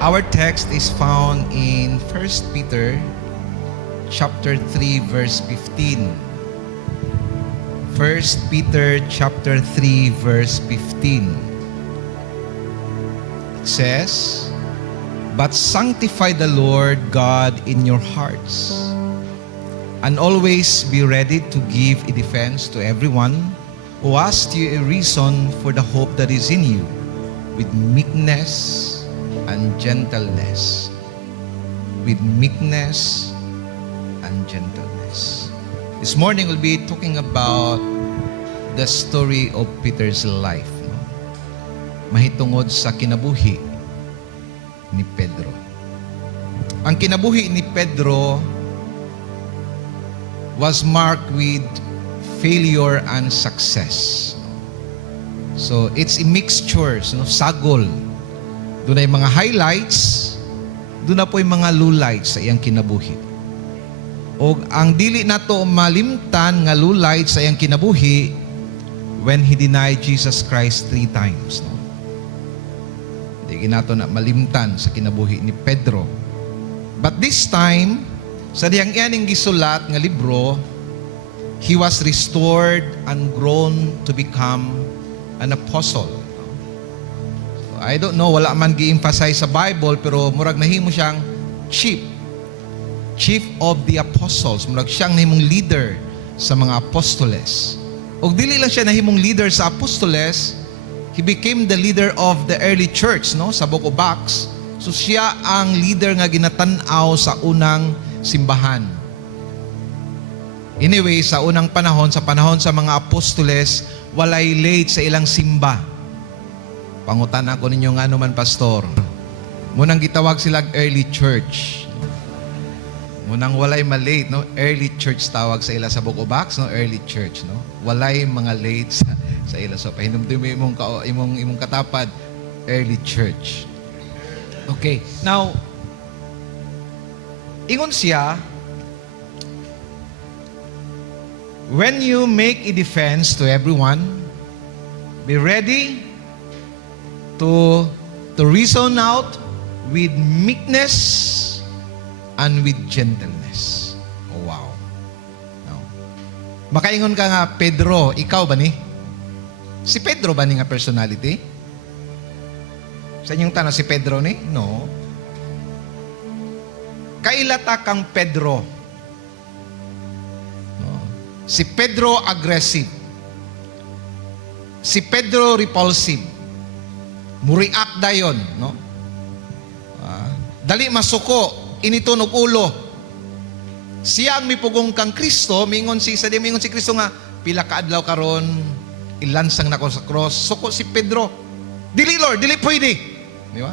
Our text is found in 1 Peter chapter 3 verse 15. 1 Peter chapter 3 verse 15. It says, "But sanctify the Lord God in your hearts, and always be ready to give a defense to everyone who asks you a reason for the hope that is in you, with meekness and gentleness." With meekness and gentleness. This morning we'll be talking about the story of Peter's life. Mahitungod sa kinabuhi ni Pedro. Ang kinabuhi ni Pedro was marked with failure and success. So it's a mixture, sagol. Doon ay mga highlights, doon na po yung mga lowlights sa iyang kinabuhi. O ang dili nato malimtan nga lowlights sa iyang kinabuhi when he denied Jesus Christ 3 times. Hindi nato na malimtan sa kinabuhi ni Pedro. But this time, sa diyang iyaning gisulat nga libro, he was restored and grown to become an apostle. I don't know, wala man gi-emphasize sa Bible, pero murag nahimo siyang chief of the apostles. Murag siyang nahimong leader sa mga apostoles. O dili lang siya nahimong leader sa apostoles, he became the leader of the early church, sa Book of Acts. So siya ang leader nga ginatan-aw sa unang simbahan. Anyway, sa unang panahon, sa panahon sa mga apostoles, walay late sa ilang simba. Pangutan ako ninyo nga naman, pastor. Munang gitawag sila early church. Munang walay malate, early church tawag sa ila sa Book of Acts, early church, walay mga late sa ila. So pahinumdum mo imong katapad, early church. Okay, now ingon siya, when you make a defense to everyone, be ready to reason out with meekness and with gentleness. Oh, wow. Now, makaingon ka nga, Pedro, ikaw ba ni? Si Pedro ba ni nga personality? Sa inyong tanong, si Pedro ni? No. Kailata kang Pedro. No. Si Pedro aggressive. Si Pedro repulsive. Muriak dayon, dali masuko, initunog ulo. Siya ang mipugong kang Kristo, mingon si Kristo nga, pila ka adlaw karon, ilansang nako sa cross. Suko si Pedro. Dili Lord, dili pwede. Di ba?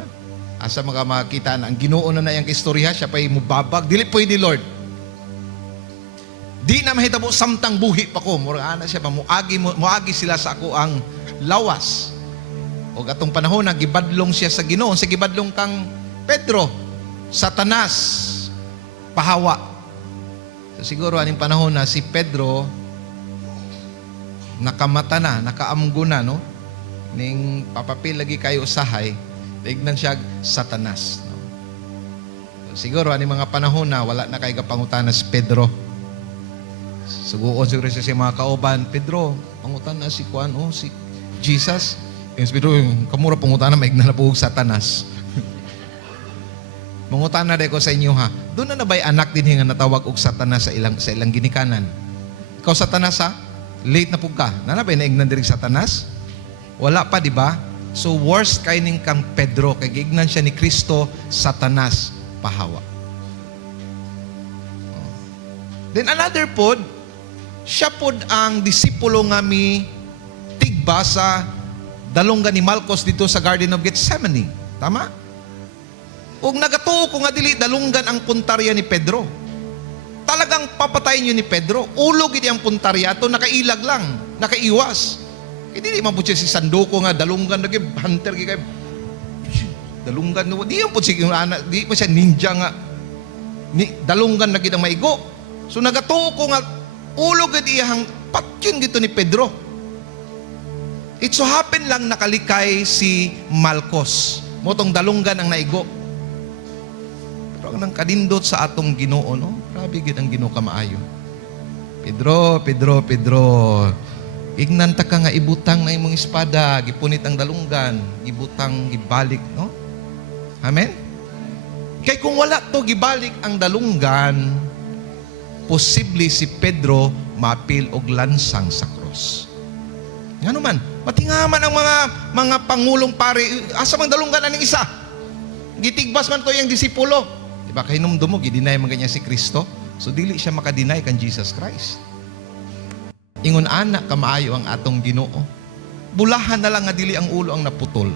Asa makita na ang Ginoo na iyang istorya, siya pa'y mubabag. Dili pwede Lord. Di na mahitabo samtang buhi pa ko. Mura na siya pa, muagi sila sa ako ang lawas. O atong panahon na gibadlong siya sa Ginoo, sa gibadlong kang Pedro, Satanas, pahawa. So siguro aning panahon na si Pedro nakamata na, nakaamgo na, ning papapil lagi kayo usahay, tignan siya Satanas. So, siguro aning mga panahon na wala na kay kapangutana si Pedro. Suguon siguro siya mga kauban, Pedro, pangutana si Juan, si Jesus. Yung Pedro, kamura pangutana, maignan na po Satanas. Mangutana ko sa inyo ha. Doon na ba'y anak din nga natawag og Satanas sa ilang ginikanan? Ikaw Satanas ha? Late na po ka. Na ba'y naignan din Satanas? Wala pa, di ba? So worst kaining kang Pedro, kay gignan siya ni Kristo, Satanas, pahawa. Then another pod, siya pod ang disipulo nga mi tigba sa dalunggan ni Malchus dito sa Garden of Gethsemane. Tama? Ug nagatuo ko nga dili dalunggan ang puntarya ni Pedro. Talagang papatayin niyo ni Pedro. Ulog gid ang puntarya to, nakailag lang, nakaiwas. Hindi man po siya si Sanduko nga dalunggan lagi hunter gi kay dalunggan no. Di po siya di pa siya ninja nga dalunggan lagi ang maigo. So nagatuo ko nga ulog gid iyang patyon gito ni Pedro. It so happen lang nakalikay si Malchus. Motong dalunggan ang naigo. Murag nang kanindot sa atong Ginoo, no? Grabe gid ang Ginoo kamaayo. Pedro, ignan ta ka nga ibutang na imong espada, gipunit ang dalunggan, gibutang gibalik, no? Amen. Kay kung wala to gibalik ang dalunggan, posible si Pedro mapil og lansang sa cross. Ngano man, matingaman ang mga pangulong pare, asa man dalunggan aning isa? Gitigbas man to yung disipulo. Diba kahinumdum mo gidinay man ganyan si Kristo? So dili siya makadinay kan Jesus Christ. Ingon ana kamaayo ang atong Ginoo. Bulahan na lang nga dili ang ulo ang naputol.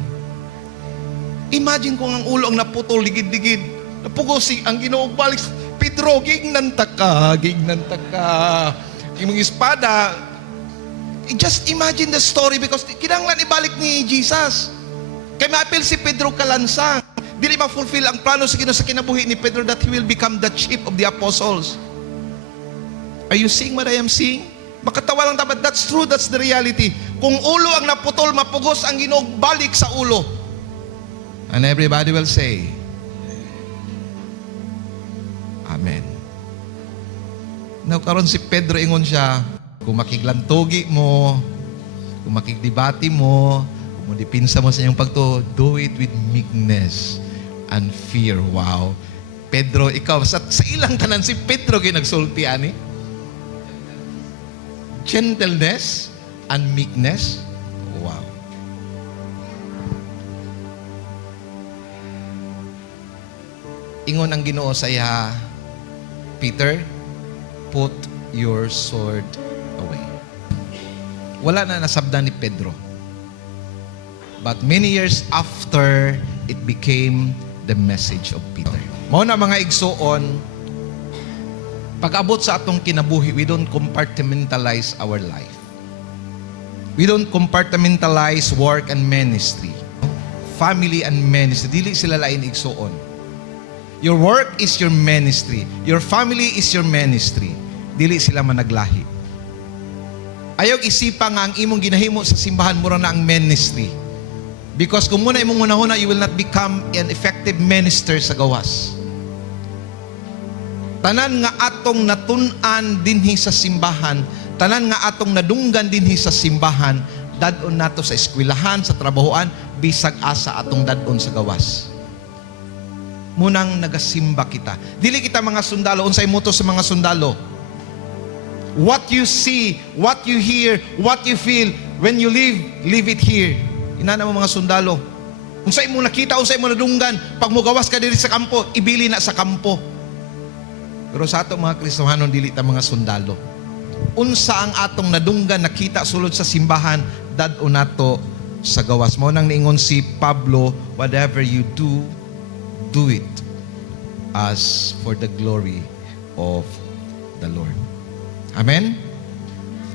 Imagine kung ang ulo ang naputol ligid-ligid. Napugosi ang Ginoo balik. Pedro, gignanta ka. Imong espada. Just imagine the story because kinahanglan ibalik ni Jesus. Kay maapil si Pedro kalansang. Dili ma-fulfill ang plano sa Ginoo sa kinabuhi ni Pedro that he will become the chief of the apostles. Are you seeing what I am seeing? Makatawa lang dapat. That's true, that's the reality. Kung ulo ang naputol, mapugos ang Ginoo balik sa ulo. And everybody will say, Amen. Now, karon si Pedro ingon siya, kung makiglantogi mo, kung makigdebati mo, kung dipinsa mo sa iyong pagtuo, do it with meekness and fear. Wow. Pedro, ikaw, sa ilang tanan si Pedro ginagsulti ani? Gentleness and meekness. Wow. Ingon ang Ginoo sa iya, Peter, put your sword away. Wala na nasabdan ni Pedro. But many years after, it became the message of Peter. Mao na mga igsuon, pag-abot sa atong kinabuhi, we don't compartmentalize our life. We don't compartmentalize work and ministry. Family and ministry, dili sila lain igsuon. Your work is your ministry. Your family is your ministry. Dili sila managlahi. Ayaw isipa nga ang imong ginahimo sa simbahan mura na ang ministry. Because kung muna imong hunahuna, you will not become an effective minister sa gawas. Tanan nga atong natun-an dinhi sa simbahan, tanan nga atong nadunggan dinhi sa simbahan, dadon nato sa eskwelahan, sa trabahoan, bisag asa atong dadon sa gawas. Munang nagasimba kita. Dili kita mga sundalo, unsay moto sa mga sundalo? What you see, what you hear, what you feel, when you live it here. Inana mo mga sundalo. Unsay mo nakita, unsay mo nadunggan, pag mo gawas ka diri sa kampo, ibili na sa kampo. Pero sa atong mga Kristohanon, dili ta mga sundalo. Unsa ang atong nadunggan, nakita sulod sa simbahan, dad-o nato sa gawas. Mo nang niingon si Pablo, whatever you do, do it as for the glory of the Lord. Amen?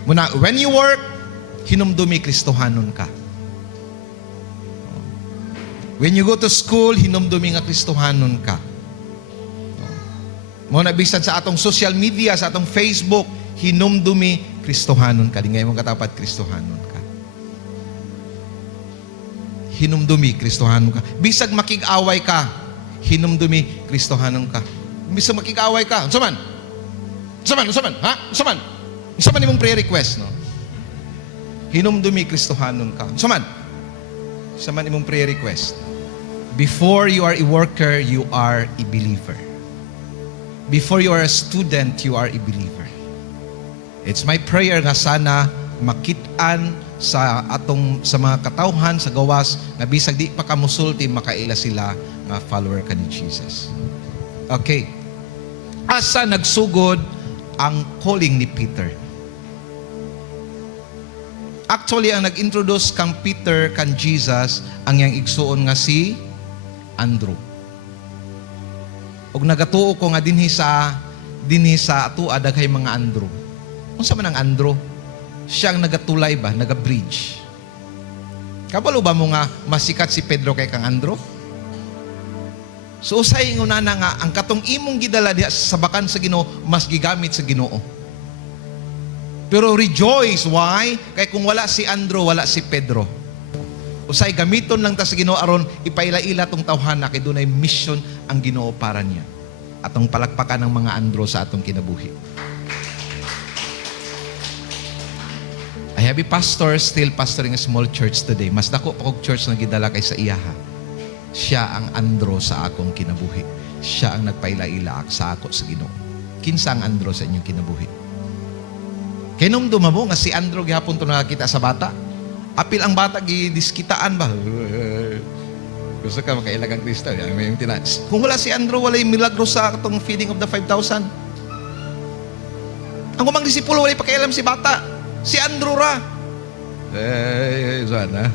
Muna, when you work, hinumdumi Kristohanon ka. When you go to school, hinumdumi nga Kristohanon ka. Mo na bisan sa atong social media, sa atong Facebook, hinumdumi Kristohanon ka. Di ngayon mong katapat, Kristohanon ka. Hinumdumi Kristohanon ka. Bisag makig-away ka, hinumdumi Kristohanon ka. Bisag makig-away ka, unsaman? Ha? Unsaman imong prayer request, no? Hinumdumi Kristohanon ka. Unsaman imong prayer request? Before you are a worker, you are a believer. Before you are a student, you are a believer. It's my prayer nga sana makit-an sa mga katawhan sa gawas nga bisag di pa kamusulti makaila sila nga follower ka ni Jesus. Okay. Asa nagsugod ang calling ni Peter? Actually, ang nag-introduce kang Peter kan Jesus ang yang igsuon nga si Andrew. Og nagatuo ko nga dinhi sa atua daghay mga Andrew. Unsa man ang Andrew? Siyang nagatulay ba, naga-bridge. Kabalo ba mo nga masikat si Pedro kay kang Andrew? So usay nguna na nga ang katong imong gidala diha sa sabakan sa Ginoo mas gigamit sa Ginoo. Pero rejoice, why? Kay kung wala si Andrew, wala si Pedro. Usay gamiton lang ta sa Ginoo aron ipaila-ila tong tawhana kay dunay mission ang Ginoo para niya. atong palakpakan ng mga andro sa atong kinabuhi. I have a pastor still pastoring a small church today. Mas dako pa kog church na gidala kay sa iyaha. Siya ang andro sa akong kinabuhi. Siya ang nagpaila-ilaak sa ako sa Ginoo. Kinsa ang andro sa inyong kinabuhi? Kinom dumamo nga si Andro gihapon to nakakita sa bata. Apil ang bata gidiskitaan ba? Gusto ka makailagang Kristo. Kung wala si Andro, wala yung milagro sa atong feeding of the 5,000. Ang umang disipulo, wala pakialam si bata. Si Andro ra. Sana.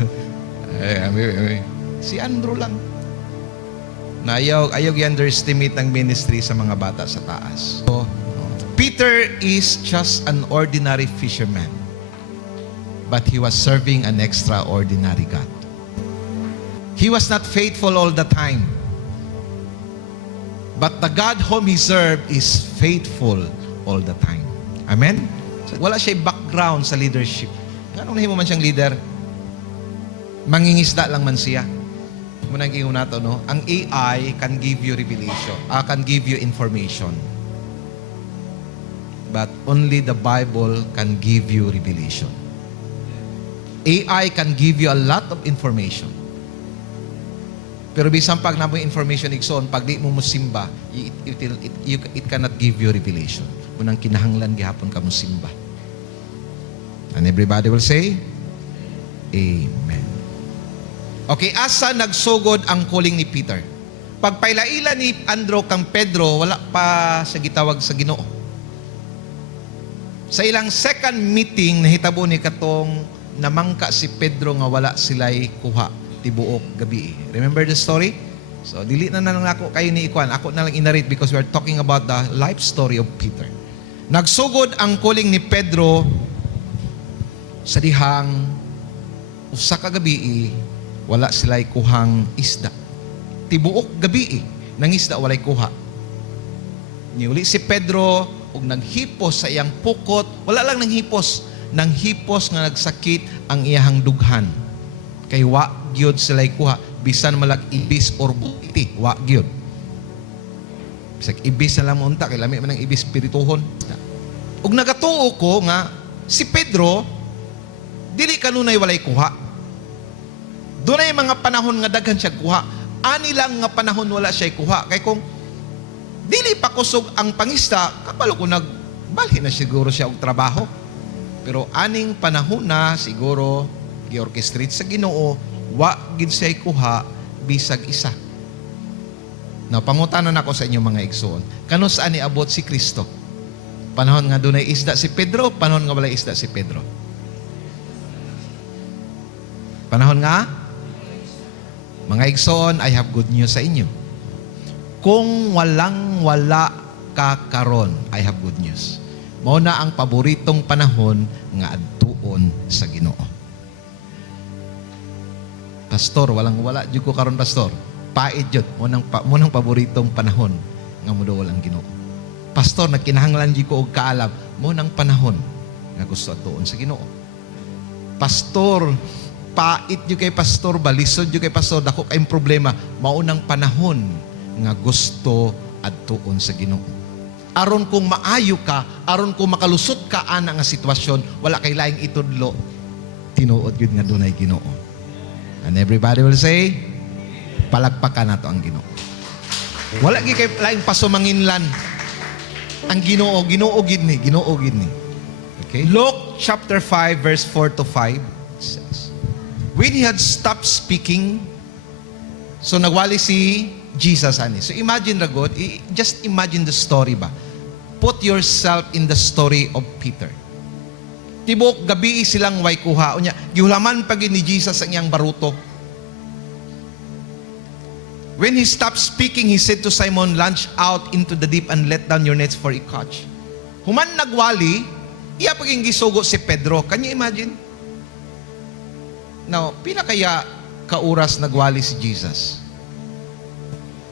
Si Andro lang. Na ayaw i-underestimate ng ministry sa mga bata sa taas. So, Peter is just an ordinary fisherman, but he was serving an extraordinary God. He was not faithful all the time, but the God whom he served is faithful all the time. Amen? Wala siya background sa leadership. Anong nahimo man siyang leader? Mangingisda lang man siya. Muna ang ingon nato, no? Ang AI can give you revelation, can give you information. But only the Bible can give you revelation. AI can give you a lot of information. Pero bisan pag namo information igsoon, pag di mo musimba, it cannot give you revelation. Munang kinahanglan gihapon ka musimba. And everybody will say, Amen. Okay, asa nagsugod ang calling ni Peter? Pagpailaila ni Andro kang Pedro, wala pa sa gitawag sa Ginoo. Sa ilang second meeting, nahitabo ni katong namangka si Pedro nga wala sila'y kuha tibuok gabi. Remember the story? So, dili na lang ako kayo ni Ikuan. Ako na lang inarit because we are talking about the life story of Peter. Nagsugod ang calling ni Pedro sa dihang usa ka gabi, wala sila'y kuhang isda. Tibuok gabi, nang isda walay kuha. Niuli si Pedro ug naghipos sa iyang pukot, wala lang nanghipos nga nagsakit ang iyahang dughan. Kay wa gyud sila'y kuha, bisan malag ibis or buti, wa gyud. Bisag ibis na lang mo unta, kay lami man ang ibis spirituhon. Ug nagatuo ko nga si Pedro dili kanunay walay kuha. Dunay mga panahon nga daghan siya kuha. Ani lang nga panahon wala siya kuha. Kay kung dili pa kusog ang pangista, kapalo ko nagbali na siguro siya og trabaho. Pero aning panahon na siguro gi-orchestrate sa Ginoo, wa gid siya kuha bisag isa. Napangutanan ako sa inyo mga igsoon. Kano saan niabot si Kristo? Panahon nga dunay isda si Pedro, panahon nga walay isda si Pedro. Panahon nga mga igsoon, I have good news sa inyo. Kung wala ka karon, I have good news. Mao na ang paboritong panahon nga adtuon sa Ginoo. Pastor, wala jud ko karon pastor. Pait jud mo nang paboritong panahon nga muduol ang Ginoo. Pastor, nagkinahanglan jud ko og kaalam mo nang panahon nga gusto adtuon sa Ginoo. Pastor, pait jud kay pastor, balisod jud kay pastor, dako kay problema, mao nang panahon nga gusto adtuon sa Ginoo. Aron kung maayo ka, aron kung makalusot ka ana nga sitwasyon, wala kay laing itudlo, tinuod gyud nga dunay Ginoo. And everybody will say, palagpakan nato ang Ginoo. Wala gyud kay laing pasumanginlan. Ang Ginoo gid ni. Okay? Luke chapter 5 verse 4 to 5 says, when he had stopped speaking, so nagwali si Jesus ani. So imagine ragod, just imagine the story ba. Put yourself in the story of Peter. Tibok gabi silang way kuha unya, gihulaman pag ni Jesus ang iyang baruto. When he stopped speaking, he said to Simon, launch out into the deep and let down your nets for a catch. Human nagwali, iya paging gisugo si Pedro. Can you imagine? Now, pila kaya kauras nagwali si Jesus?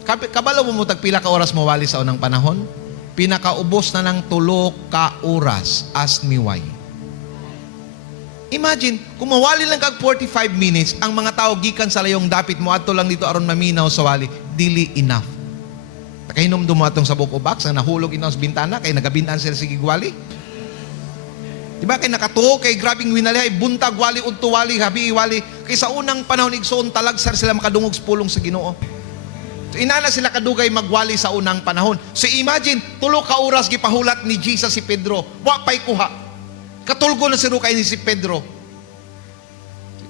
Kabalo mo tagpila ka oras mawali sa unang panahon? Pinakaubos na ng 3 ka oras. Ask me why. Imagine, kung mawali lang kag 45 minutes, ang mga tao gikan sa layong dapit mo adto lang dito aron maminaw sa wali, dili enough. Takahinom dumatong sa buko box na nahulog inaw sa bintana kay nagabinaan sila sa gigwali. Diba kay nakatuo kay grabing winali ay buntag wali udto wali habi wali kay sa unang panahon igsoon talagsar sila makadungog sa pulong sa Ginoo. So inana sila kadugay magwali sa unang panahon. So imagine tulo ka oras gipahulat ni Jesus si Pedro. Wa pay kuha. Katulgo na si Rukay ni si Pedro.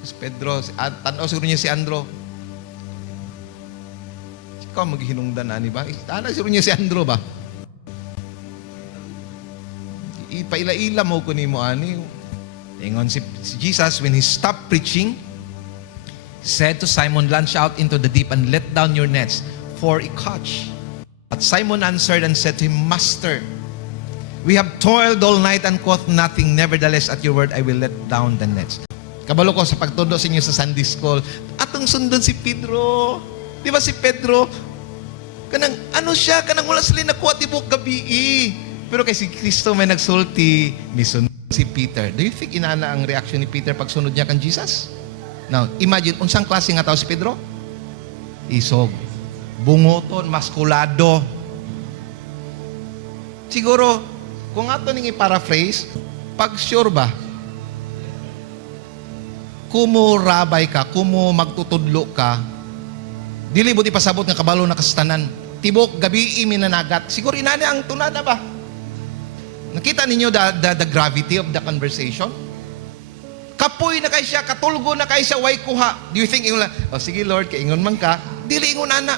Si Pedro, tanaw siguro niya si Andro. Ikaw maghinungdan ani ba? Tanaw siguro niya si Andro ba? Ipaila-ila mo ko ni mo ani. Ingon si Jesus when he stopped preaching, said to Simon, "Launch out into the deep and let down your nets for a catch." But Simon answered and said to him, "Master, we have toiled all night and caught nothing. Nevertheless, at your word, I will let down the nets." Kabalo ko sa pagtundo sa inyo sa Sunday school, atong sundan si Pedro. Di ba si Pedro? Kanang ano siya, kanang wala sila nakuha tibok gabi. Pero kay si Kristo may nagsulti, misunod si Peter. Do you think inana ang reaction ni Peter pag sunod niya kan Jesus? Now, imagine, unsang klase nga tao si Pedro? Isog. Bungoton, maskulado. Siguro, kung ato ning i-paraphrase, pag sure ba, kumo rabay ka, kumo magtutudlo ka, dili buti pasabot nga kabalo na kastanan. Tibok, gabi minanagat. Siguro inana ang tunada ba? Nakita ninyo the gravity of the conversation? Kapoy na kay siya, katulgo na kay siya, way kuha. Do you think, oh sige Lord, kaingon man ka, dili ingon ana.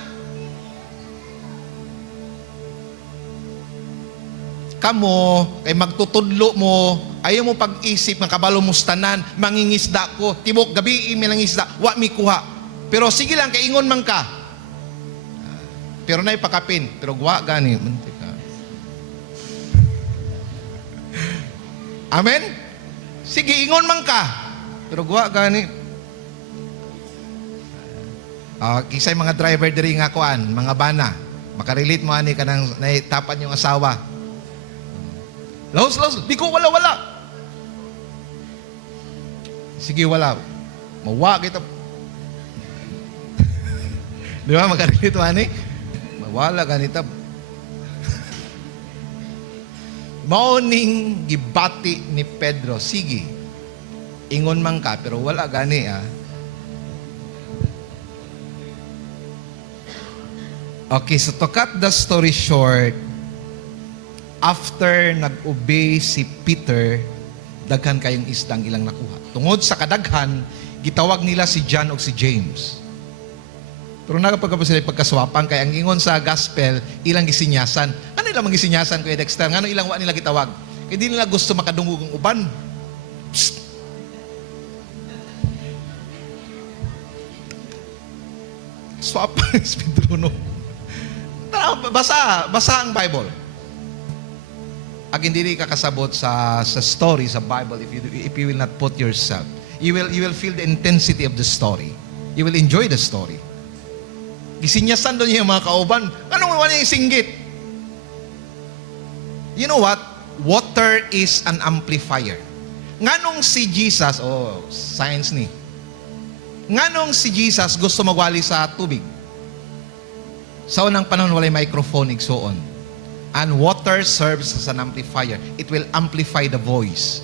Kamo, kay magtutudlo mo, ayaw mo pag-isip, makabalo mo stanan, mangingisda ko, tibok, gabi minangisda, wa mi kuha. Pero sige lang, kaingon man ka. Pero na ipakapin, pero wa gani. Amen? Sige, ingon man ka. Pero guwa gani. Kisay mga driver diri nga kuan, mga bana. Makarelate mo ani kanang naitapan yung asawa. Laos, di ko wala. Sige, wala. Mawa kita. Di ba, makarelate mo ani? Mawala ganita. Mauning gibati ni Pedro, sige, ingon man ka, pero wala gani Okay, so to cut the story short, after nag-obey si Peter, daghan kayong isdang ilang nakuha. Tungod sa kadaghan, gitawag nila si John o si James. Pero nakapagkapos sila pagkaswapan, kaya ang ingon sa gospel, ilang gisinyasan. Ano ilang magisinyasan, Kuya Dexter? Ano ilang wa nila gitawag? Kaya di nila gusto makadungog ang uban. Psst! Swapan, Pedro, no? Basa ang Bible. Ag hindi ka kasabot sa story, sa Bible, if you will not put yourself. You will feel the intensity of the story. You will enjoy the story. Gisinyasan doon yung mga kauban. Anong wala yung singgit? You know what? Water is an amplifier. Nganong si Jesus, science ni. Nganong si Jesus gusto magwali sa tubig? Sa unang panahon, walay microphone, igsoon. And water serves as an amplifier. It will amplify the voice.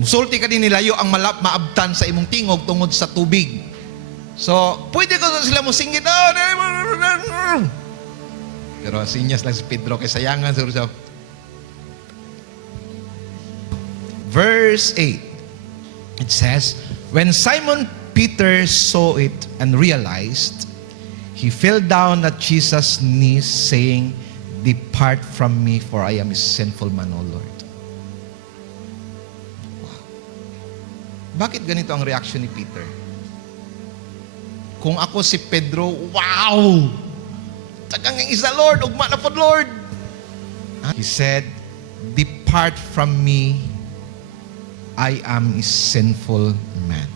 Musulti ka din nilayo ang maabtan sa imong tingog tungod sa tubig. So, pwede ko sila mo singgit. Pero sinyas lang si Pedro kay sayangan sa Verse 8. It says, when Simon Peter saw it and realized, he fell down at Jesus' knees, saying, "Depart from me, for I am a sinful man, O Lord." Wow. Bakit ganito ang reaction ni Peter? Kung ako si Pedro, wow! Tagang is the Lord, ugma na po Lord. He said, "Depart from me, I am a sinful man."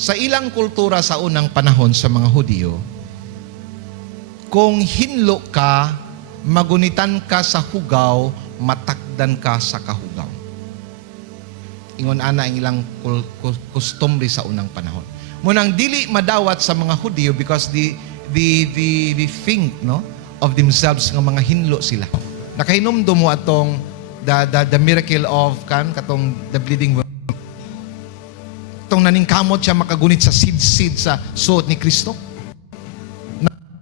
Sa ilang kultura sa unang panahon sa mga Hudyo, kung hinlo ka, magunitan ka sa hugaw, matakdan ka sa kahugaw. Ingon ana ang ilang kustombre sa unang panahon. Munang dili madawat sa mga Hudyo because they think, no, of themselves nga mga hinlo sila. Nakahinomdom mo atong the miracle of katong the bleeding woman. Itong naningkamot siya makagunit sa seed sa suot ni Kristo.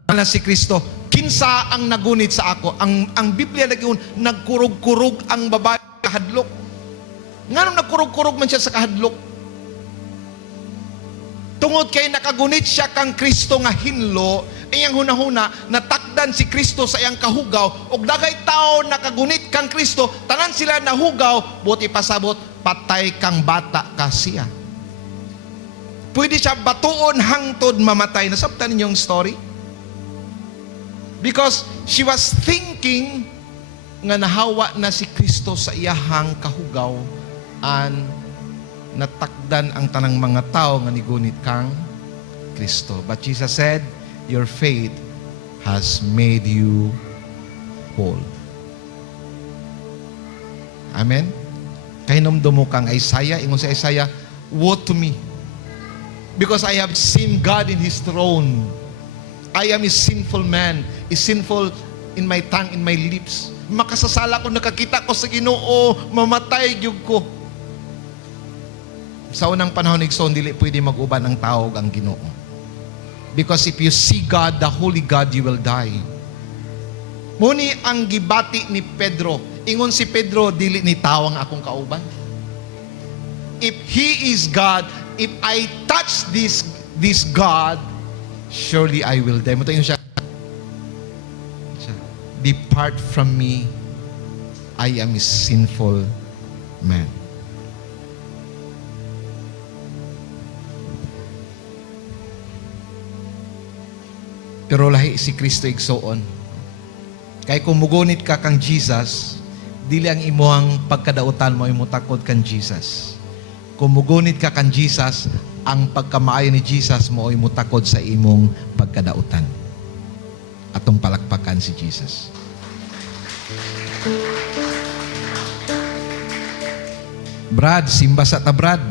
Na si Kristo, kinsa ang nagunit sa ako? Ang Biblia nagkurog-kurog ang babae kahadlok. Nganong nagkurog-kurog man siya sa kahadlok? Tungod kay nakagunit siya kang Kristo nga hinlo, iyang hunahuna natakdan si Kristo sa iyang kahugaw, ug dagay tao nakagunit kang Kristo, tanan sila nahugaw, buti pasabot patay kang bata ka siya. Pwede siya batuon hangtod mamatay. Nasabtan ninyo yung story? Because she was thinking nga nahawa na si Kristo sa iyahang kahugaw and natakdan ang tanang mga tao nga nigunit kang Kristo. But Jesus said, your faith has made you whole. Amen? Kahinomdom mo kang Isaiah, ingon sa Isaiah, woe to me, because I have seen God in His throne. I am a sinful man, is sinful in my tongue, in my lips. Makasasala ko, nakakita ko sa Ginoo, mamatay gyud ko. Sa unang panahon ni Igsoon, dili pwede mag-uban ang tao ang Ginoo. Because if you see God, the Holy God, you will die. Muni ang gibati ni Pedro. Ingon si Pedro, dili ni tao ang akong kauban. If He is God, if I touch this God, surely I will die. Mutayin siya. Depart from me, I am a sinful man. Pero lahi si Kristo igsoon. Kay kung mugunit ka kang Jesus, dili ang imuhang pagkadautan mo imutakod kang Jesus. Kung mugunit ka kang Jesus, ang pagkamaayo ni Jesus mo imutakod sa imong pagkadautan. Atong palakpakan si Jesus. Brad, simba sa ta, Brad.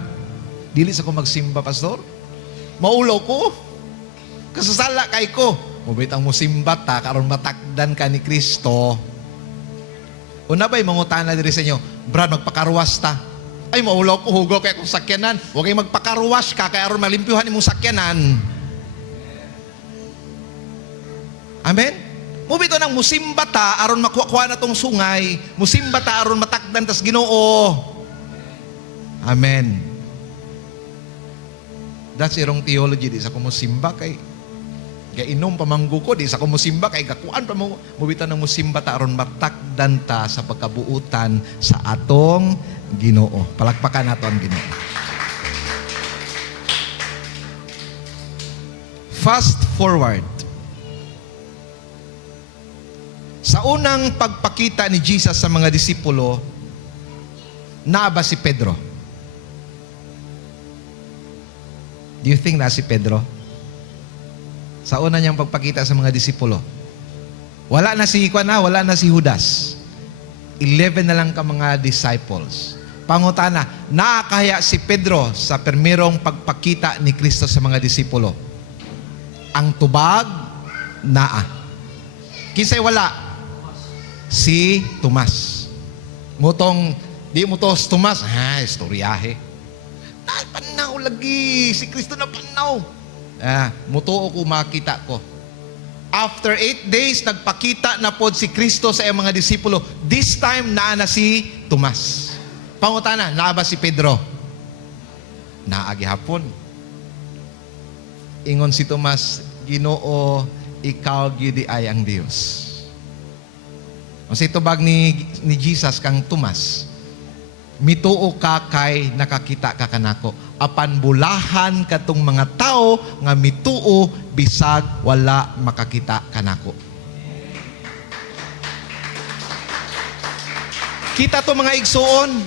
Dili sa ko magsimba, pastor. Maulo ko. Kasasala kay ko. Mubit ang musimba ta, karon matakdan ka ni Kristo. Una ba'y mangutana diri sa inyo, Brad, magpakarwas ta. Ay, maulo ko, hugo kay kong sakyanan. Huwag kayo magpakarwas ka, kaya aron malimpyuhan imong sakyanan. Amen? Mubito ng musimba ta, aron makuha na tong sungay. Musimba ta, aron matakdan tas Ginoo. Amen. That's irong theology. Di sa kumusimba kay inom pamanggo ko. Di sa kumusimba kay gakuan pa mo. Mubito ng musimba ta, aron matakdan ta sa pagkabuutan sa atong Ginoo. Palakpakan nato ang Ginoo. Fast forward. Sa unang pagpakita ni Jesus sa mga disipulo, naaba si Pedro. Do you think na si Pedro? Sa una niyang pagpakita sa mga disipulo. Wala na si Judas. 11 na lang ka mga disciples. Pangutana, nakakaya si Pedro sa permirong pagpakita ni Kristo sa mga disipulo. Ang tubag, naa. Kinsay wala? Si Tomas. Di mo to Tomas, istoryahe. Panaw lagi, si Kristo na panaw. Mutuo ko makita ko. After 8 days, nagpakita na po si Kristo sa iyang mga disipulo. This time, naa na si Tomas. Pangutana, naa ba si Pedro? Naagi hapon. Ingon si Tomas, Ginoo, ikaw gyud ay ang Dios. Kasi tubag ni Jesus kang Tomas, mituo ka kay nakakita ka kanako. Apan bulahan katong mga tao nga mituo bisag wala makakita kanako. Kita to mga igsoon,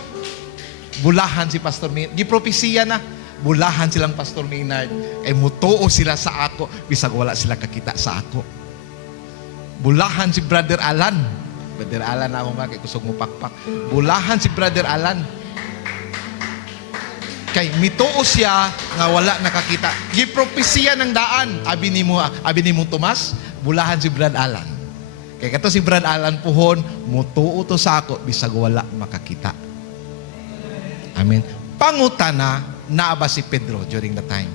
bulahan si Pastor Maynard. Gipropesiya na, bulahan silang Pastor Maynard. Mutuo sila sa ako bisag wala sila kakita sa ako. Bulahan si Brother Alan. Brother Alan ako nga, kay kusog mo pakpak. Bulahan si Brother Alan. Kay mituo siya nga wala nakakita. Gipropesiya ng daan. Abi ni mo Tomas, bulahan si Brad Alan. Kay kato si Brad Alan puhon, mutuo to sa ako bisag wala makakita. Amen. Pangutana, naa ba si Pedro during the time?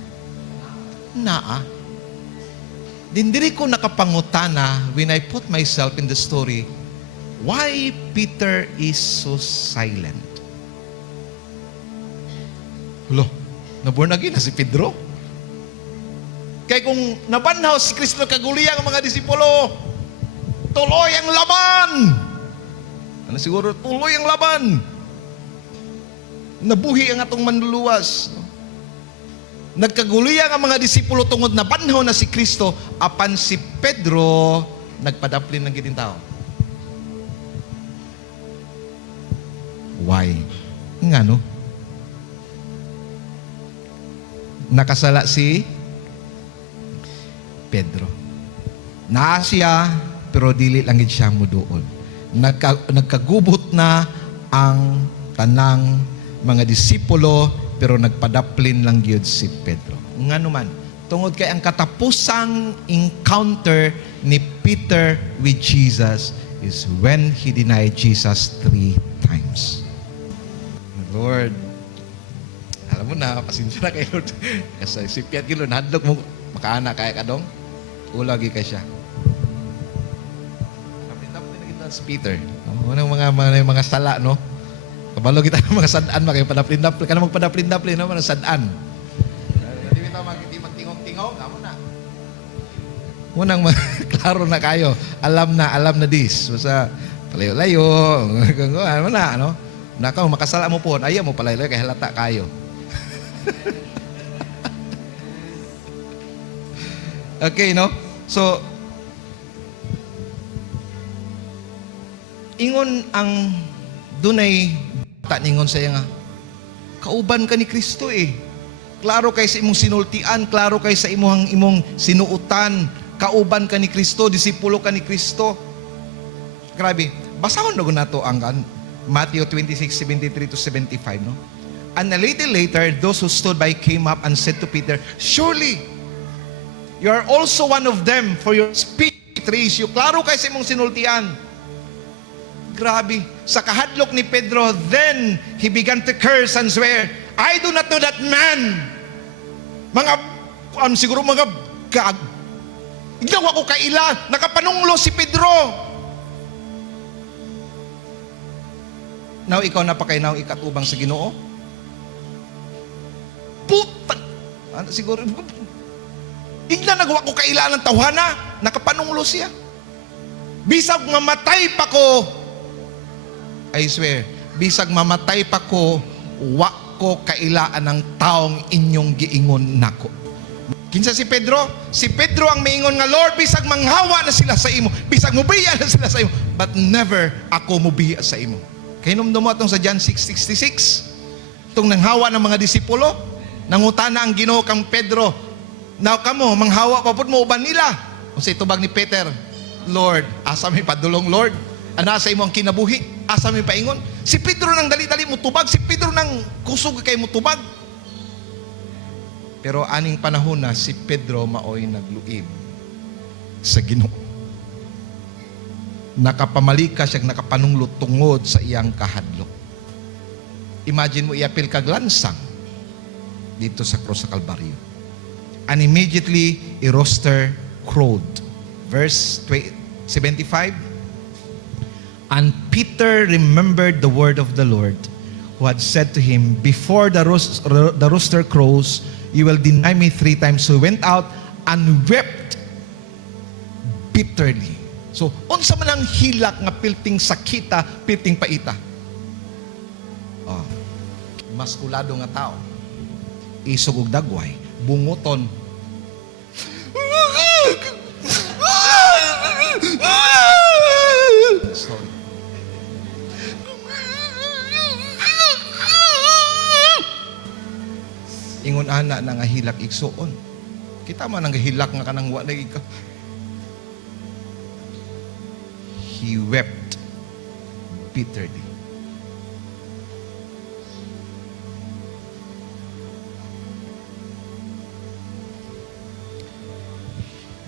Naa. Dindiri ko nakapangutana when I put myself in the story, why Peter is so silent? Hulo, na-born again na si Pedro. Kaya kung nabanhaw si Kristo kaguliyang ang mga disipulo, tuloy ang laban. Ano siguro, tuloy ang laban. Nabuhi ang atong manluluwas. Nagkaguliyang ang mga disipulo tungod na banhaw na si Kristo, apan si Pedro nagpadaplin ng giting tao. Why? Nga no? Nakasala si Pedro. Naa siya, pero dili lang gid siya muduol. Nagkagubot na ang tanang mga disipulo, pero nagpadaplin lang gyud si Pedro. Nga naman, tungod kay ang katapusang encounter ni Peter with Jesus is when he denied Jesus 3 times. Lord, alam mo na, pasensya na kayo. Kasi si Piat Gilo, nahadlok mo, makaana kaya ka dong, ulagi ka siya. Napitapin na kita si Peter. Unang mga sala, no? Kabalo kita ng mga sadaan, kayo padaplin-daplin, ka na magpadaplin-daplin, no? Mga sadaan. Hindi kita magtingong-tingong, kamo na. Unang klaro na kayo, alam na this. Basta, palayo-layo, ano na, no? Nakaw, makasala mo po, ayaw mo palayo-layo, kaya halata kayo. Okay, no? So, ingon ang dunay bata ningon sa iya nga, kauban ka ni Kristo eh. Klaro kay sa imong sinultian, klaro kay sa imong sinuutan, kauban ka ni Kristo, disipulo ka ni Kristo. Grabe. Basahon na nato ang Matthew 26:73-75, no? And a little later, those who stood by came up and said to Peter, surely, you are also one of them, for your speech betrays you. Klaro kay sa imong sinultian. Grabe. Sa kahadlok ni Pedro, then he began to curse and swear, I do not know that man. Siguro mga gag. Ignaw ako kaila. Nakapanunglo si Pedro. Now, ikaw na pa kayo na ikatubang sa Ginoo? Puta! Ano, siguro, igna nagawa ko kailangan ng tawhana, nakapanunglo siya. Bisag mamatay pa ko, I swear, bisag mamatay pa ko, wa ko kailaan ng taong inyong giingon nako. Kinsa si Pedro? Si Pedro ang maingon nga, Lord, bisag manghawa na sila sa imo, bisag mubiya na sila sa imo, but never ako mubiya sa imo. Kaya numdum mo itong sa John 6:66, itong nanghawa ng mga disipulo, nangutana ang Ginoo kang Pedro, now kamo, manghawa papud mo uban nila. O sa itubag ni Peter, Lord, asa may padulong Lord? Ana sa imo ang kinabuhi? Asa may paingon? Si Pedro nang dali-dali mo tubag, si Pedro nang kusog kay mo tubag. Pero aning panahon na si Pedro maoy nagluib sa Ginoo. Nakapamalika siya, nakapanunglo tungod sa iyang kahadlok. Imagine mo iapil kag lansang dito sa cross sa Kalbaryo. And immediately a rooster crowed. Verse 75. And Peter remembered the word of the Lord, who had said to him, before the rooster crows, you will deny me 3 times. So he went out and wept bitterly. So, unsa man ang hilak nga pilting sakita, pilting paita. Oh, maskulado nga tao. Isog og dagway, bunguton. Sorry. Ingon ana na nga hilak igsuon. Kita man ang hilak nga kanang wa na ikaw. He wept bitterly.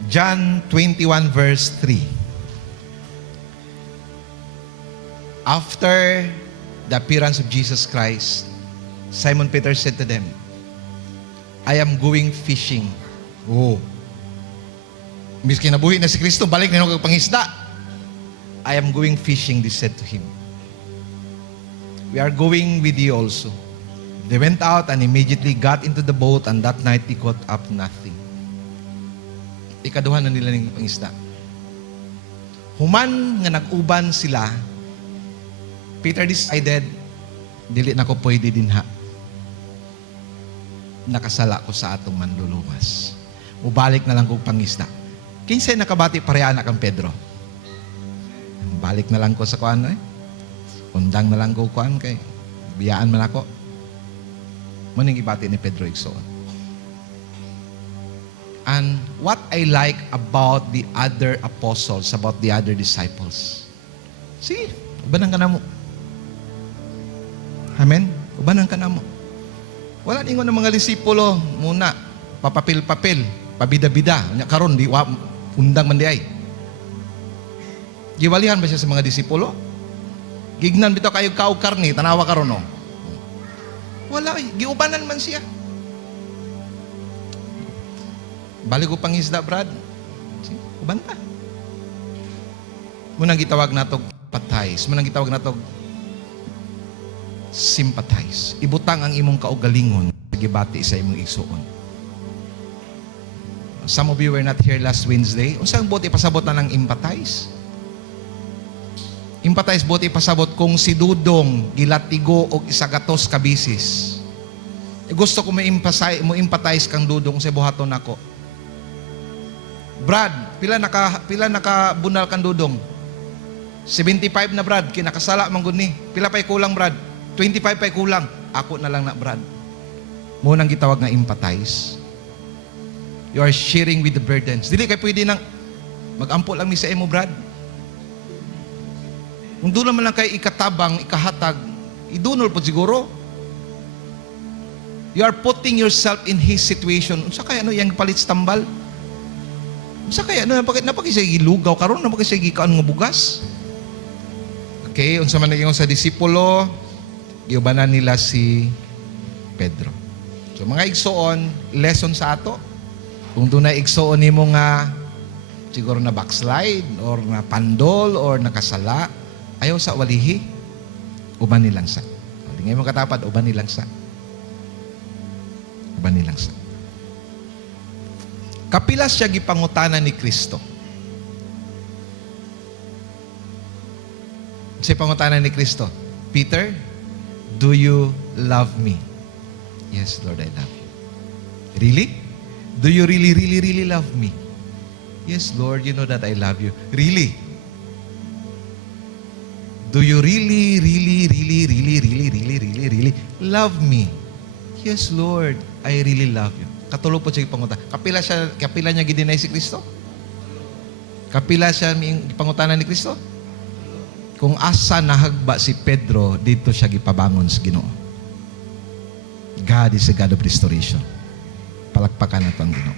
John 21 verse 3. After the appearance of Jesus Christ, Simon Peter said to them, I am going fishing. Oh. Miskin nabuhi na si Kristo, balik na yung pangisda. I am going fishing, they said to him. We are going with you also. They went out and immediately got into the boat, and that night they caught up nothing. Ikaduhan na nila ng pangisda. Human nga nag-uban sila, Peter decided, dili na ko pwede din ha. Nakasala ko sa atong manlulumas. Mubalik na lang kong pangisda. Kinsay nakabati pareha na kang Pedro. Balik na lang ko sa kuan eh. Undang na lang ko kuan kay biyaan man ako. Maning ibati ni Pedro igsoon. And what I like about the other apostles, about the other disciples. See, ubanan ka na mo. Amen? Ubanan ka na mo. Wala ningon ng mga disipulo muna papapil-papil, pabida-bida. Karon di undang man di ay. Giwalihan ba siya sa mga disipulo? Gignan bitaw kayo kaog karni, tanawa karon no. Wala, giubanan man siya. Balik ko pangisda, Brad. Uban pa. Munang gitawag natog empathize, munang gitawag natog sympathize. Ibutang ang imong kaugalingon sa gibati sa imong igsuon. Some of you were not here last Wednesday. Unsang buti pasabot na ng empathize? Empathize buti pasabot kung si Dudong gilatigo og isagatos ka bisis. Gusto ko mo empathize kang Dudong sa buhaton nako. Brad, pila naka bunal kang Dudong? 75 na Brad, kinakasala man gud ni. Pila pay kulang Brad? 25 pay kulang. Ako na lang na Brad. Mo nang gitawag nga empathize. You are sharing with the burdens. Dili kay pwede nang mag-ampo lang mi sa imo Brad. Kung doon naman lang kayo ikatabang, ikahatag, idunol po siguro. You are putting yourself in his situation. Unsa kaya yung palit tambal? Unsa kaya napakisay gilugaw karon, napakisay gikaan nga bugas? Okay, unsa man naging sa disipulo, giubanan nila si Pedro. So mga igsoon, lesson sa ato. Kung dunay igsoon nimo nga siguro na backslide or na pandol or nakasala, ayaw sa walihi, uban nilang sa. Di ngayon mo katapat, uban nilang sa. Uban nilang sa. Kapilas siya gipangutanan ni Kristo. Sa pangutanan ni Kristo, Peter, do you love me? Yes, Lord, I love you. Really? Do you really, really, really love me? Yes, Lord, you know that I love you. Really? Do you really, really, really, really, really, really, really, really love me? Yes, Lord, I really love you. Katulog po siya ipangutan. Kapila niya gidinay si Kristo? Kapila siya ipangutanan ni Kristo? Kung asa nahagba si Pedro, dito siya gipabangon sa Ginoo. God is a God of restoration. Palakpakan na ito ang Ginoo.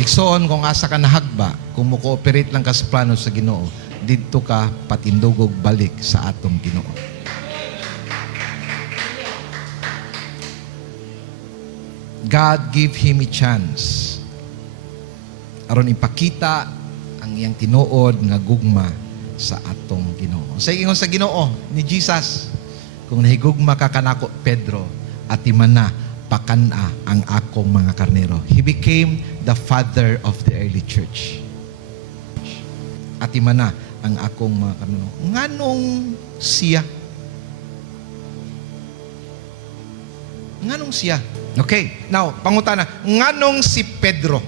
Iksoon kung asa ka nahagba, kung mo-cooperate lang ka sa plano sa Ginoo, dito ka patindugog balik sa atong Ginoo. God give him a chance aron ipakita ang iyang tinuod nga gugma sa atong Ginoo. Sa ingon sa Ginoo ni Jesus, kung nahigugma ka kanako Pedro, atiman na pakana ang akong mga karnero. He became the father of the early church. Atiman na ang akong mga karnero. Nganong siya? Nganong siya? Okay, now, pangutana. Nganong si Pedro?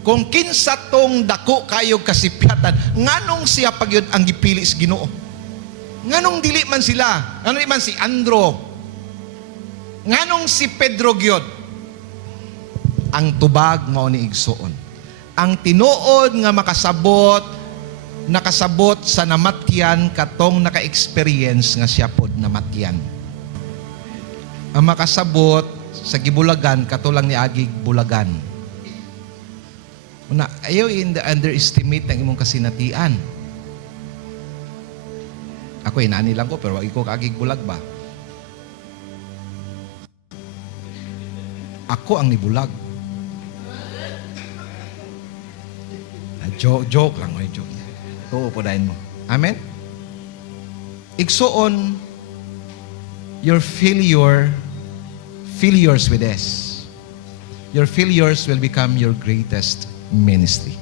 Kung kinsa tong dako kayo kasipyatan, nganong siya pagyud ang gipili sa Ginoo? Nganong dili man sila? Nganong di man si Andro? Nganong si Pedro gyud? Ang tubag mao ni igsoon. Ang tinuod nga nakasabot sa namatyan katong naka-experience nga siya pod namatyan. Ang makasabot sa gibulagan katulang ni agig bulagan. Una, ayaw underestimate ng imong kasinatian. Ako inani lang ko pero wag ko kaagig bulag ba. Ako ang nibulag. Joke lang, joke. Tuo po dahil mo. Amen? Igsoon, your failures with this. Your failures will become your greatest ministry.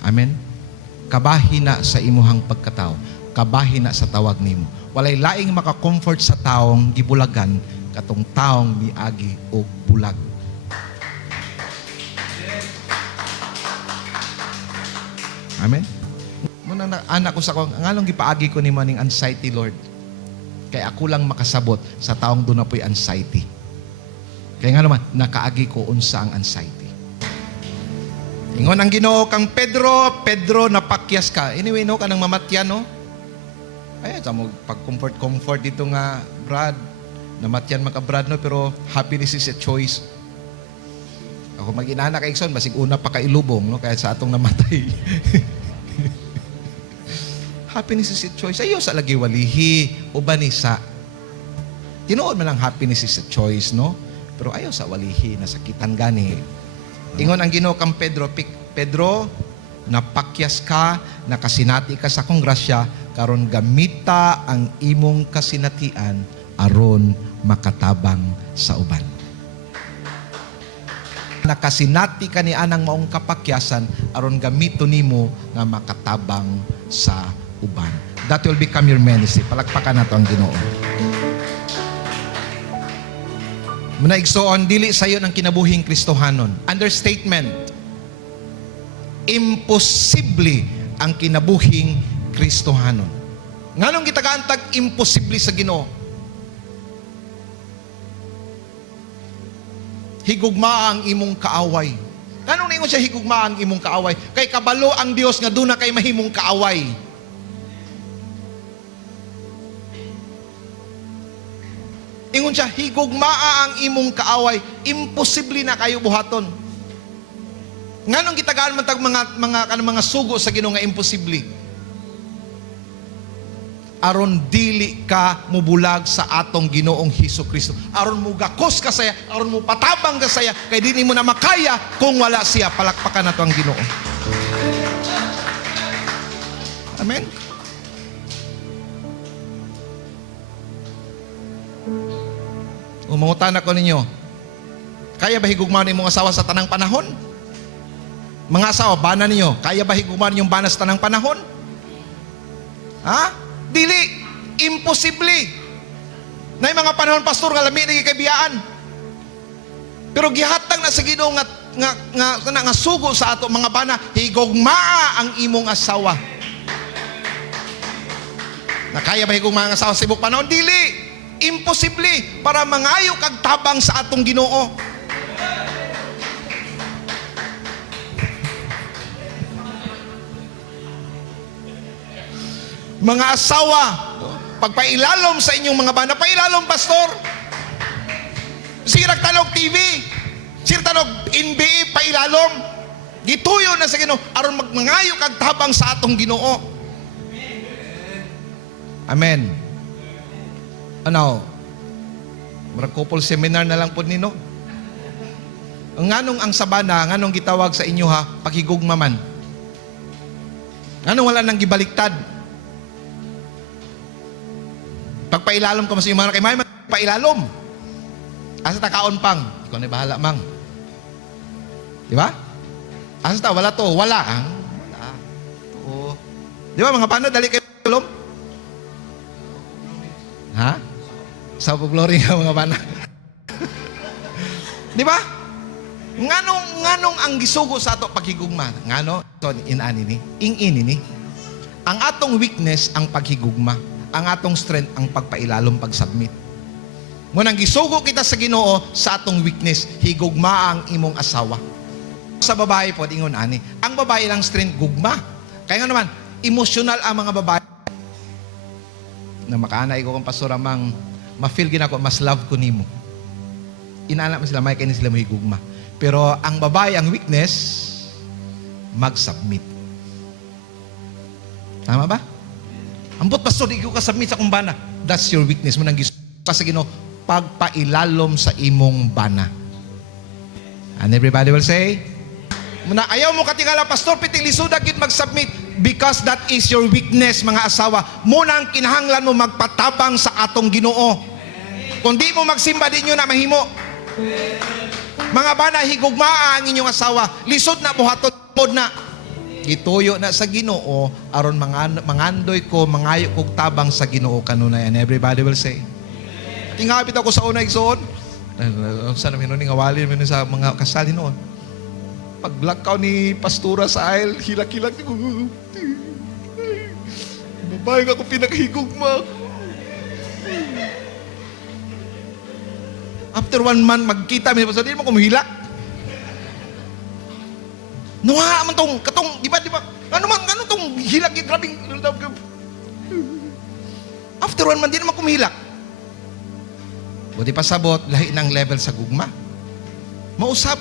Amen? Kabahina sa imuhang pagkatao. Kabahina sa tawag nimo. Walay laing maka-comfort sa taong gibulagan katong taong miagi og bulag. Amen? Muna anak ko sa kong, ngalong gipaagi ko ni maning anxiety, Lord. Kaya ako lang makasabot sa taong doon na po'y anxiety. Kaya nga naman, nakaagi ko unsa ang anxiety. Ingon ang Ginoo kang Pedro, napakyas ka. Anyway, no, kanang mamatyan, no? Ay, sa mo pag-comfort dito nga, Brad. Namatyan maka Brad, no? Pero happiness is a choice. Ako mag-inana kay Ikson, basig una pa kailubong, no? Kaya sa atong namatay. Happiness is a choice. Ayaw sa lagi walihi o banisa. Tinuod man ang happiness is a choice, no? Pero ayaw sa walihi, nasakitan gani. Ingon ang Ginoo kang Pedro, napakyas ka, nakasinati ka sa akong grasya, karon gamita ang imong kasinatian aron makatabang sa uban. Nakasinati ka ni anang maong kapakyasan aron gamito nimo nga makatabang sa uban. That will become your ministry. Palakpakan nato ang Ginoo. Muna igsoon, dili sayo ng kinabuhing Kristohanon. Understatement. Imposible ang kinabuhing Kristohanon. Nganong gitagaantag imposible sa Ginoo? Higugma ang imong kaaway. Nganong ningon siya higugma ang imong kaaway? Kay kabalo ang Dios nga duna kay mahimong kaaway. Ingon siya, higugmaa ang imong kaaway, imposible na kayo buhaton. Nganong gitagaan man tag mga sugo sa Ginoo nga imposible? Aron dili ka mubulag sa atong Ginoong Hesukristo. Aron mo gakos ka saya, aron mo patabang ka saya, kay dili mo na makaya kung wala siya. Palakpakan nato ang Ginoo. Amen. Umangutan ako ninyo, kaya ba higugmaon imong asawa sa tanang panahon? Mga asawa, bana ninyo, kaya ba higugmaon yung bana sa tanang panahon? Ha? Dili, imposible. Na yung mga panahon, pastor, nga lami na kibiyaan. Pero gihatag na sa Ginoo nga sugo sa ato mga bana, higugmaa ang imong asawa. Na kaya ba higugmaa ang asawa sa ibong panahon? Dili. Imposible para mangayo kag tabang sa atong Ginoo. Mga asawa, pagpailalom sa inyong mga bana, pailalom, pastor. Sirag tanog TV, sirag tanog NBA, pailalom. Gituyo na sa Ginoo aron magmangayo kag tabang sa atong Ginoo. Amen. Ano? Murag couple seminar na lang po nino. Nganong ang sabana, nganong gitawag sa inyo ha, paghigugma man. Nganong wala nang gibaliktad. Pagpailalom ka mas yung mga kay may pailalom. Asa ta kaon pang, ikaw na bahala mang. Di ba? Asa ta wala to, wala. Wala. Oo. Di ba mga paano dali kay pailalom? Ha? Sa glory nga mga bana. Di ba? Nganong ang gisugo sa ato paghigugma? Ngano? So, inani ni? Ing-ini ni? Ang atong weakness, ang paghigugma. Ang atong strength, ang pagpailalom, pag-submit. Ngunang gisugo kita sa Ginoo sa atong weakness, higugma ang imong asawa. Sa babae po, ingon ani. Ang babae lang strength, gugma. Kaya nga naman, emotional ang mga babae. Na makaanay ko kung Pastor Amang, ma-feel ginako, mas love ko nimo. Inaanak mo sila, may kainin sila mahigugma. Pero ang babae, ang weakness, mag-submit. Tama ba? Ambot, pastor, di ko ka-submit sa kumbana. That's your weakness. Munang pa sa Ginoo, pagpailalom sa imong bana. And everybody will say, muna, ayaw mo katingala, pastor, piting lisuda gid mag-submit because that is your weakness, mga asawa. Munang kinahanglan mo magpatabang sa atong Ginoo. Kung di mo magsimba, di nyo na mahimo. Mga bana, higugmaa ang inyong asawa. Lisod na buhaton pod na. Gituyo na sa Ginoo aron mangandoy ko, mangayo kog tabang sa Ginoo kanunay. And everybody will say, tingapit ako sa una igsoon. Sana minuning awali minuning sa mga kasali noon. Paglakaw ni pastora sa aisle, hilak-hilak ko. Babae ako pinaghigugma. After 1 month, magkita, may pastor, di mo kumihilak. Nuha man tong, katong, di ba, ano tong hilak, grabing, after 1 month, di naman kumihilak. Buti pasabot, lahi ng level sa gugma. Mausap.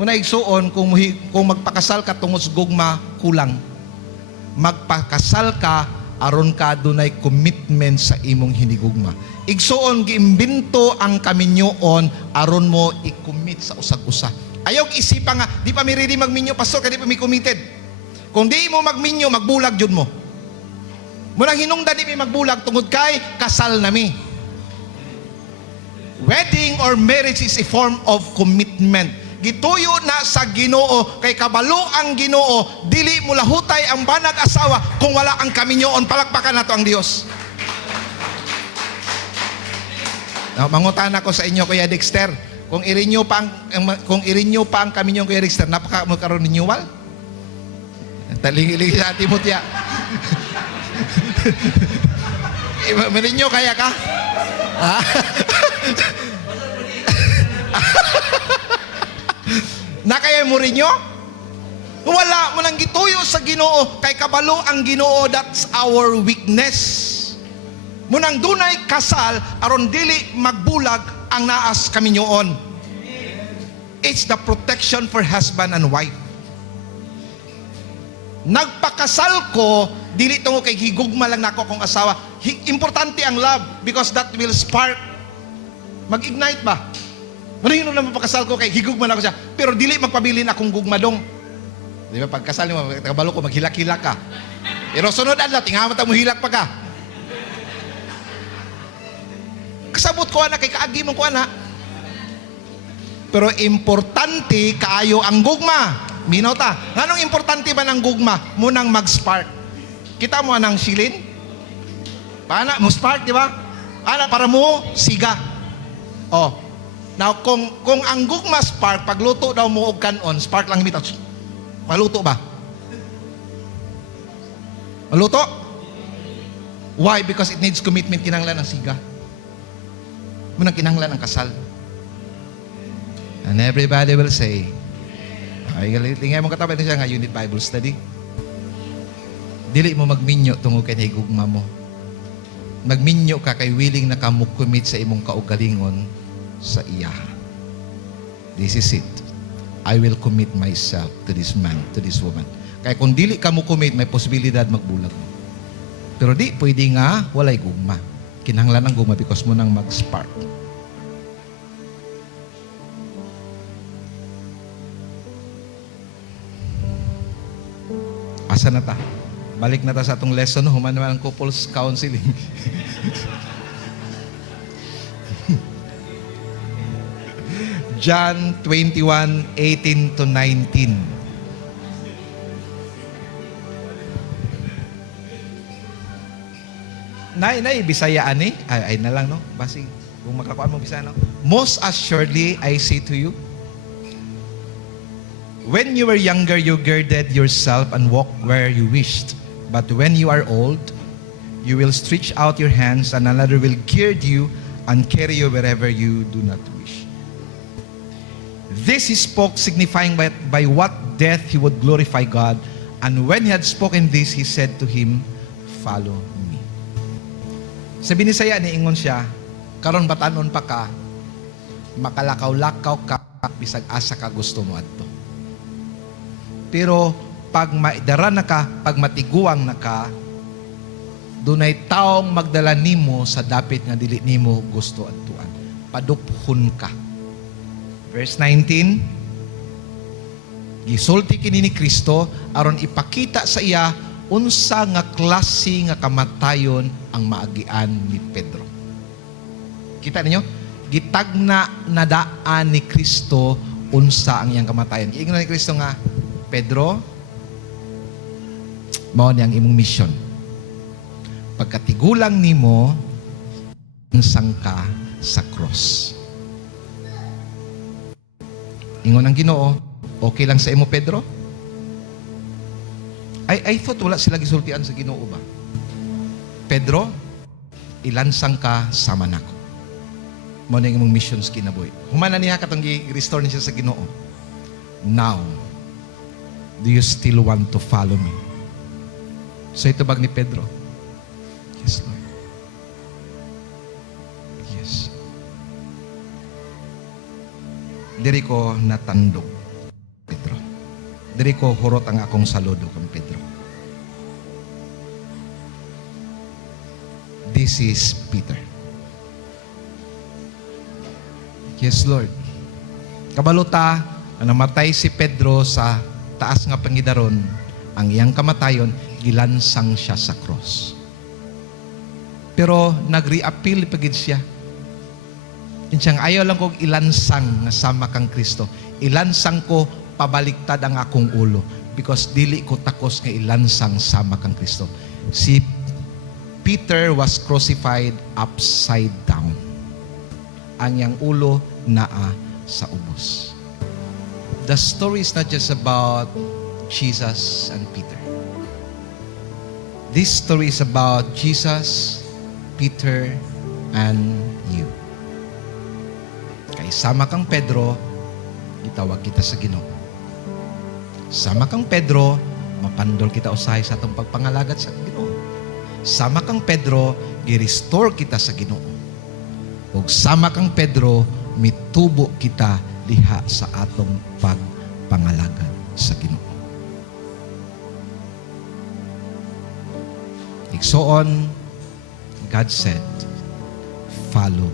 Muna igsuon, kung magpakasal ka tungod sa gugma, kulang. Magpakasal ka, aron ka dunay commitment sa imong hinigugma. Igsuon, giimbento ang kaminyoon, aron mo i-commit sa usag-usa. Ayaw isipa nga, di pa mi ready magminyo, pastor, ka di pa mi committed. Kung di mo magminyo, magbulag jud mo. Munang hinungdan di mi magbulag, tungod kay kasal na mi. Wedding or marriage is a form of commitment. Gituyo na sa Ginoo, kay kabalo ang Ginoo, dili mo lahutay ang banag asawa kung wala ang kaminyoon. Palakpakan nato ang Dios. Now, mangutan ako sa inyo, Kuya Dexter, kung i-renew pa ang kaminyoon, Kuya Dexter, napaka mo karon renewal. Talingi-lingi sa Timotya. Renew kaya ka? Na kaya mo rin nyo? Wala mo nang gituyo sa Ginoo, kay kabalo ang Ginoo, that's our weakness. Munang dunay kasal, aron dili magbulag ang naas kaminyoon. It's the protection for husband and wife. Nagpakasal ko, dili tungo kay higugma lang nako kong asawa. Importante ang love because that will spark. Mag-ignite ba? Marino naman pakasal ko kay higugma na ako siya, pero dili magpabilin akong gugmadong. Di ba, pagkasal mo, kabalo ko, maghilak-hilak ka. Pero sunod adlaw, tingamata mo hilak pa ka. Kasabot ko na, kay kaagi mo ko na. Pero importante kaayo ang gugma. Minota, anong importante ba ng gugma? Munang mag-spark. Kita mo anang silin? Paano? Mo spark, di ba? Ana, para mo, siga. Oh. Now, kung ang gugma spark, pagluto daw mo og kanon, spark lang bitaw. Maluto ba? Maluto? Why? Because it needs commitment, kinanglan ng siga. Munang kinanglan ng kasal. And everybody will say, ay, tingay mo katabi siya nga unit Bible study. Dili mo magminyo tungod kay higugma mo. Magminyo ka kay willing na ka mo commit sa imong kaugalingon sa iya. This is it. I will commit myself to this man, to this woman. Kaya kung dili ka mo commit, may posibilidad magbulag mo. Pero di, pwede nga, walay gugma. Kinahanglan ng gugma because mo nang mag-spark. Asa na ta? Balik na ta sa atong lesson, human naman ang couples counseling. John 21:18 to 19. Nay, Bisaya ani? Ay na lang, no? Basig, kung makakuha mo Bisaya, no? Most assuredly, I say to you, when you were younger, you girded yourself and walked where you wished. But when you are old, you will stretch out your hands and another will gird you and carry you wherever you do not wish. This he spoke, signifying by what death he would glorify God. And when he had spoken this, he said to him, "Follow me." Sa Binisaya ni ingon siya, karon batanon pa ka, makalakaw-lakaw ka, bisag asa ka gusto mo adto. Pero pag maidara na ka, pag matiguang na ka, dunay taong magdala nimo sa dapit nga dili nimo gusto adtuan. Paduphon ka. Verse 19, gisulti kini ni Kristo aron ipakita sa iya unsa nga klase nga kamatayon ang maagian ni Pedro. Kita ninyo? Gitagna nadaan ni Kristo unsa ang iyang kamatayon. Giingnan ni Kristo nga, Pedro, mao ni ang imong mission. Pagkatigulang nimo, unsang ka sa cross. Ingon ang Ginoo, okay lang sa imo, Pedro? I thought wala sila gisultian sa Ginoo ba? Pedro, ilansang ka sama nako. Mao na imong mission sa kinabuhi. Humana niya katong gi-restore niya sa Ginoo. Now, do you still want to follow me? So ito bag ni Pedro? Yes, Lord. Yes. Diri ko natandog, Pedro. Diri ko hurot ang akong saludo kang Pedro. This is Peter. Yes, Lord. Kabaluta, namatay si Pedro sa taas nga pangidaron, ang iyang kamatayon, gilansang siya sa cross. Pero nag-reappeal pagid siya. Insang ayaw lang kong ilansang nga sama kang Kristo. Ilansang ko pabaliktad ang akong ulo because dili ko takos nga ilansang sama kang Kristo. Si Peter was crucified upside down. Ang iyang ulo naa sa ubos. The story is not just about Jesus and Peter. This story is about Jesus, Peter, and you. Kay sama kang Pedro, itawag kita sa Ginoo. Sama kang Pedro, mapandol kita usahay sa atong pagpangalagad sa Ginoo. Sama kang Pedro, gi-restore kita sa Ginoo. Ug sama kang Pedro, mitubo kita diha sa atong pagpangalagad sa Ginoo. Igsoon, God said, follow